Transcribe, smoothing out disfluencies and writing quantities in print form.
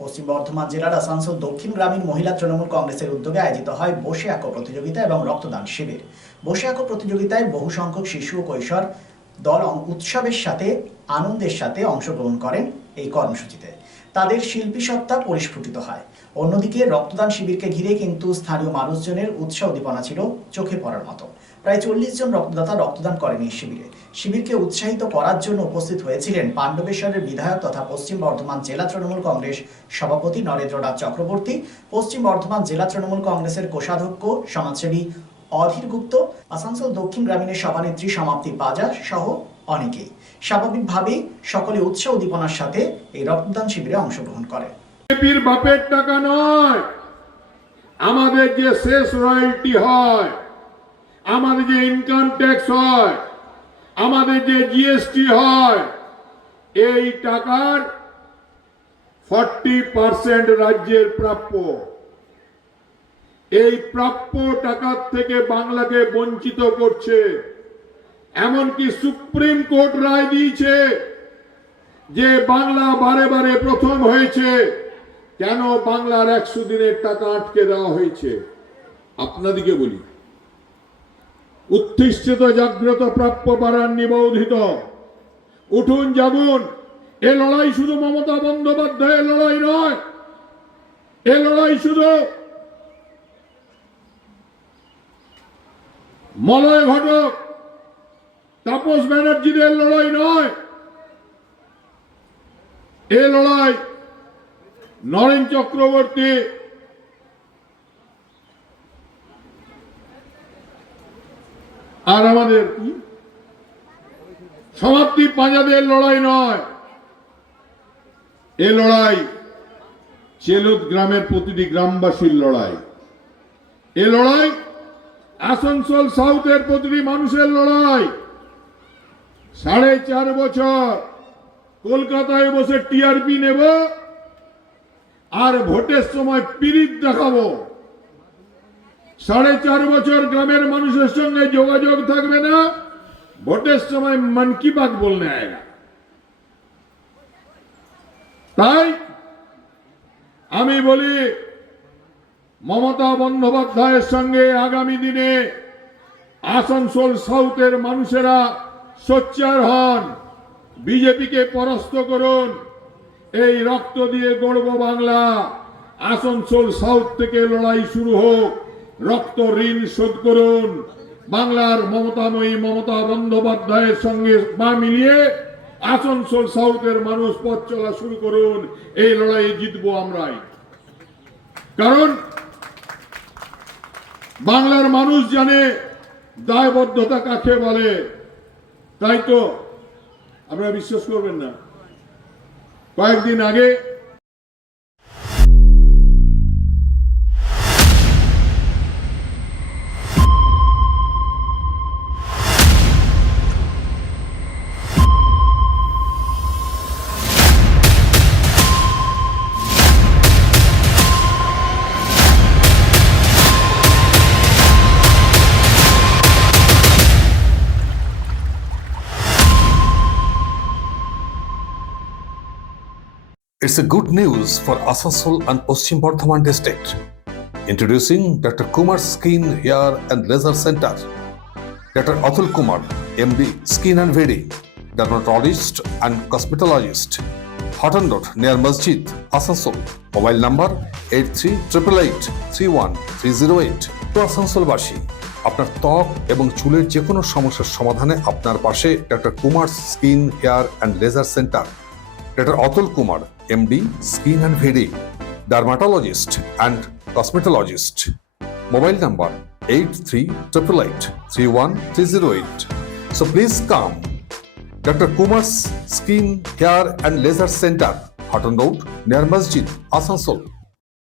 পশ্চিম বর্ধমান জেলার আসানসোল দক্ষিণ গ্রামীণ মহিলা তৃণমূল কংগ্রেসের উদ্যোগে আয়োজিত হয় বসে আঁকো প্রতিযোগিতা এবং রক্তদান শিবির। বসে আঁকো প্রতিযোগিতায় বহু সংখ্যক শিশু ও কৈশোর দল উৎসবের সাথে আনন্দের সাথে অংশগ্রহণ করেন। এই কর্মসূচিতে তাদের শিল্পী সত্তা পরিস্ফুটিত হয়। অন্যদিকে রক্তদান শিবিরকে ঘিরে কিন্তু স্থানীয় মানুষজনের উৎসাহ উদ্দীপনা ছিল চোখে পড়ার মতো। প্রায় 40 জন রক্তদাতা রক্তদান করেন এই শিবিরে। শিবিরকে উৎসাহিত করার জন্য উপস্থিত হয়েছিলেন পাণ্ডবেশ্বরের বিধায়ক তথা পশ্চিম বর্ধমান জেলা তৃণমূল কংগ্রেস সভাপতি নরেন্দ্রনাথ চক্রবর্তী, পশ্চিম বর্ধমান জেলা তৃণমূল কংগ্রেসের কোষাধ্যক্ষ সমাজসেবী অধীর গুপ্ত, আসানসোল দক্ষিণ গ্রামীণের সভানেত্রী সমাপ্তি বাজার সহ অনেকেই। স্বাভাবিকভাবেই সকলে উৎসাহ উদ্দীপনার সাথে এই রক্তদান শিবিরে অংশগ্রহণ করেন। বিজেপির বাপের টাকা নয়, আমাদের যে শেষ রয়্যালটি হয়, আমাদের যে ইনকাম ট্যাক্স হয়, আমাদের যে জিএসটি হয়, এই টাকার 40% রাজ্যের প্রাপ্য। এই প্রাপ্য টাকার থেকে বাংলাকে বঞ্চিত করছে। এমনকি সুপ্রিম কোর্ট রায় দিয়েছে যে বাংলা বারে বারে প্রথম হয়েছে, কেন বাংলার 100 দিনের টাকা আটকে দেওয়া হয়েছে। আপনাদিকে বলি, উত্তিষ্ঠিত জাগ্রত প্রাপ্য বাড়ান নিবৌধিত, উঠুন জাগুন। এ লড়াই শুধু মমতা বন্দ্যোপাধ্যায়ের লড়াই নয়, এ লড়াই শুধু মলয় ঘটক তাপস ব্যানার্জিদের লড়াই নয়, এ লড়াই নরেন চক্রবর্তী, আর আমাদের সমাপ্তি পাঁজাদের লড়াই নয়, এ লড়াই চেলুদ গ্রামের প্রতিটি গ্রামবাসীর লড়াই। এ লড়াই আসানসোল সাউথের প্রতিটি মানুষের লড়াই। 4.5 বছর কলকাতায় বসে টিআরপি নেব আর ভোটের সময় পিরিত দেখাবো। 4.5 বছর গ্রামের মানুষের সঙ্গে যোগাযোগ থাকবে না, ভোটের সময় মন কি বাত বলনে আয়েগা। তাই আমি বলি, মমতা বন্দ্যোপাধ্যায়ের সঙ্গে আগামী দিনে আসানসোল সাউথের মানুষেরা সোচ্চার হন, বিজেপিকে পরাস্ত করুন। এই রক্ত দিয়ে গড়ব বাংলা। আসানসোল সাউথ থেকে লড়াই শুরু হোক, রক্ত ঋণ শোধ করুন। বাংলার মমতাময়ী মমতা বন্দ্যোপাধ্যায়ের সঙ্গে পা মিলিয়ে আসানসোল সাউথের মানুষ পথ চলা শুরু করুন। এই লড়াইয়ে জিতবো আমরাই। কারণ বাংলার মানুষ জানে দায়বদ্ধতা কাকে বলে। তাই তো আপনারা বিশ্বাস করবেন না, কয়েকদিন আগে It's a good news for Asansol and Paschim Bardhaman district. Introducing Dr. Kumar Skin Hair and Laser Center. Dr. Atul Kumar, MD, Skin and Very, dermatologist and cosmetologist. Hotton Road near Masjid, Asansol. Mobile number 8388831308. তো আসানসোলবাসী, আপনার ত্বক এবং চুলের যে কোনো সমস্যার সমাধানে আপনার পাশে doctor Kumar skin hair and laser centre. Dr. Atul Kumar, MD, Skin and Very, dermatologist and cosmetologist. Mobile number 8388831308. So please come. Dr. Kumar's Skin, Hair and Laser Center, Hotton Road, near Masjid, Asansol.